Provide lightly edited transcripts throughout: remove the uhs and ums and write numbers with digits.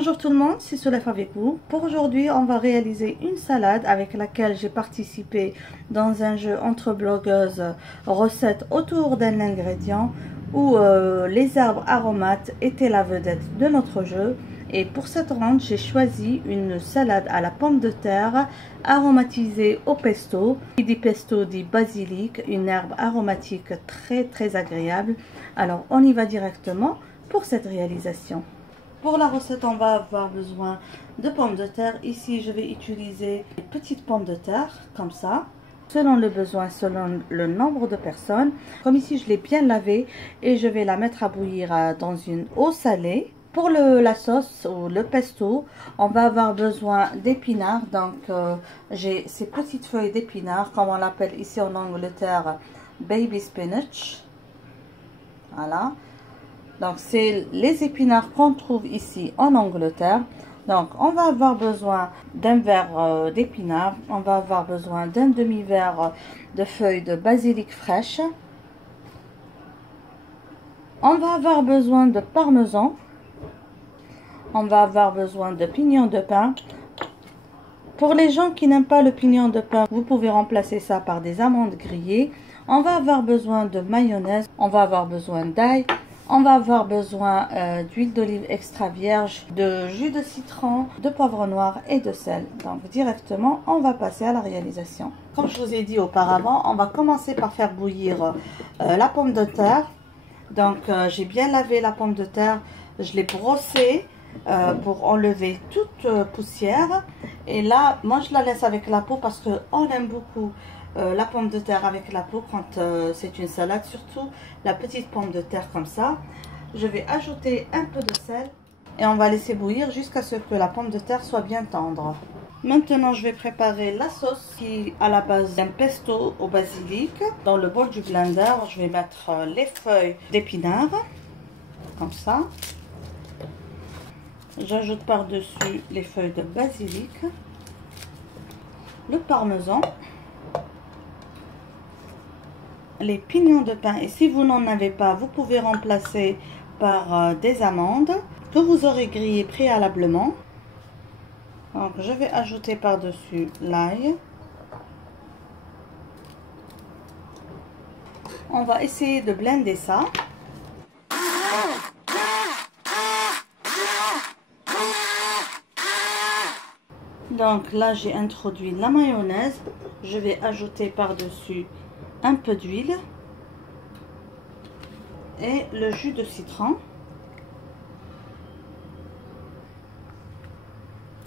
Bonjour tout le monde, c'est Solef avec vous. Pour aujourd'hui, on va réaliser une salade avec laquelle j'ai participé dans un jeu entre blogueuses recettes autour d'un ingrédient où les herbes aromates étaient la vedette de notre jeu. Et pour cette ronde, j'ai choisi une salade à la pomme de terre aromatisée au pesto. Qui dit pesto dit basilic, une herbe aromatique très agréable. Alors on y va directement pour cette réalisation. Pour la recette, on va avoir besoin de pommes de terre. Ici, je vais utiliser des petites pommes de terre, comme ça, selon le besoin, selon le nombre de personnes. Comme ici, je l'ai bien lavé et je vais la mettre à bouillir dans une eau salée. Pour la sauce ou le pesto, on va avoir besoin d'épinards. Donc, j'ai ces petites feuilles d'épinards, comme on l'appelle ici en Angleterre, baby spinach. Voilà. Donc, c'est les épinards qu'on trouve ici en Angleterre. Donc, on va avoir besoin d'un verre d'épinards. On va avoir besoin d'un demi-verre de feuilles de basilic fraîche. On va avoir besoin de parmesan. On va avoir besoin de pignon de pain. Pour les gens qui n'aiment pas le pignon de pain, vous pouvez remplacer ça par des amandes grillées. On va avoir besoin de mayonnaise. On va avoir besoin d'ail. On va avoir besoin d'huile d'olive extra vierge, de jus de citron, de poivre noir et de sel. Donc directement, on va passer à la réalisation. Comme je vous ai dit auparavant, on va commencer par faire bouillir la pomme de terre. Donc j'ai bien lavé la pomme de terre, je l'ai brossée pour enlever toute poussière. Et là, moi je la laisse avec la peau parce qu'on aime beaucoup la pomme de terre avec la peau quand c'est une salade, surtout la petite pomme de terre comme ça. Je vais ajouter un peu de sel et on va laisser bouillir jusqu'à ce que la pomme de terre soit bien tendre. Maintenant, je vais préparer la sauce qui est à la base d'un pesto au basilic. Dans le bol du blender, je vais mettre les feuilles d'épinards comme ça. J'ajoute par-dessus les feuilles de basilic, le parmesan, les pignons de pain, et si vous n'en avez pas, vous pouvez remplacer par des amandes que vous aurez grillées préalablement. Donc je vais ajouter par-dessus l'ail. On va essayer de blender ça. Donc là j'ai introduit la mayonnaise. Je vais ajouter par-dessus un peu d'huile et le jus de citron.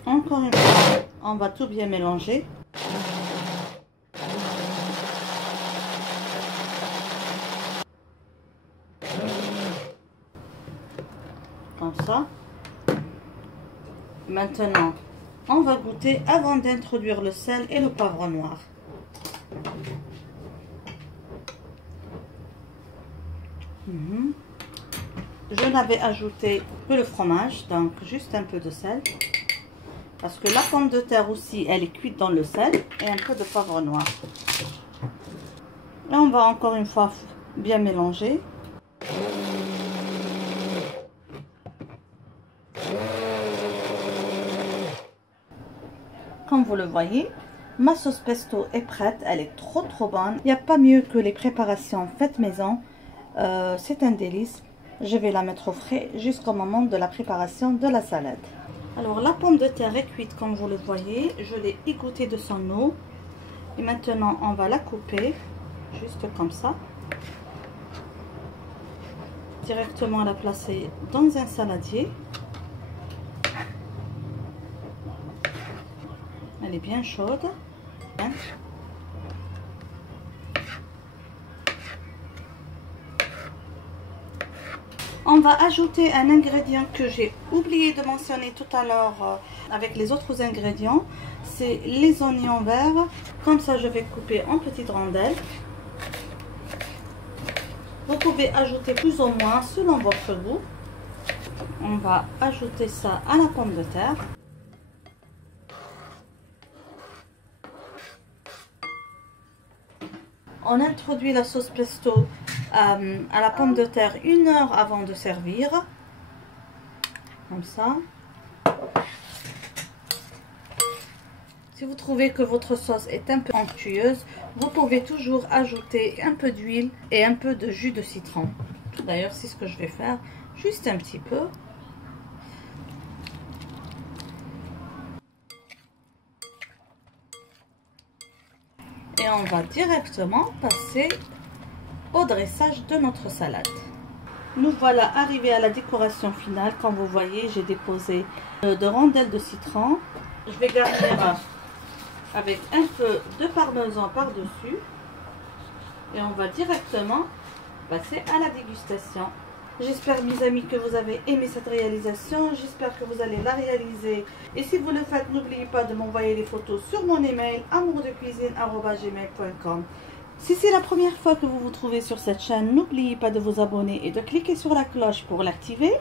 Encore une fois, on va tout bien mélanger. Comme ça. Maintenant, on va goûter avant d'introduire le sel et le poivre noir. Je n'avais ajouté que le fromage, donc juste un peu de sel. Parce que la pomme de terre aussi, elle est cuite dans le sel et un peu de poivre noir. Là, on va encore une fois bien mélanger. Comme vous le voyez, ma sauce pesto est prête. Elle est trop bonne. Il n'y a pas mieux que les préparations faites maison. C'est un délice. Je vais la mettre au frais jusqu'au moment de la préparation de la salade. Alors la pomme de terre est cuite comme vous le voyez. Je l'ai égouttée de son eau. Et maintenant on va la couper juste comme ça. Directement la placer dans un saladier. Elle est bien chaude. On va ajouter un ingrédient que j'ai oublié de mentionner tout à l'heure avec les autres ingrédients. C'est les oignons verts. Comme ça, je vais couper en petites rondelles. Vous pouvez ajouter plus ou moins selon votre goût. On va ajouter ça à la pomme de terre. On introduit la sauce pesto à la pomme de terre 1 heure avant de servir. Comme ça. Si vous trouvez que votre sauce est un peu onctueuse, vous pouvez toujours ajouter un peu d'huile et un peu de jus de citron. D'ailleurs, c'est ce que je vais faire, juste un petit peu. Et on va directement passer au dressage de notre salade. Nous voilà arrivés à la décoration finale. Comme vous voyez, j'ai déposé de rondelles de citron. Je vais garnir avec un peu de parmesan par-dessus. Et on va directement passer à la dégustation. J'espère, mes amis, que vous avez aimé cette réalisation. J'espère que vous allez la réaliser. Et si vous le faites, n'oubliez pas de m'envoyer les photos sur mon email amourdecuisine@gmail.com. Si c'est la première fois que vous vous trouvez sur cette chaîne, n'oubliez pas de vous abonner et de cliquer sur la cloche pour l'activer.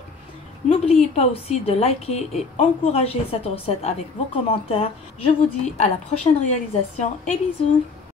N'oubliez pas aussi de liker et encourager cette recette avec vos commentaires. Je vous dis à la prochaine réalisation et bisous.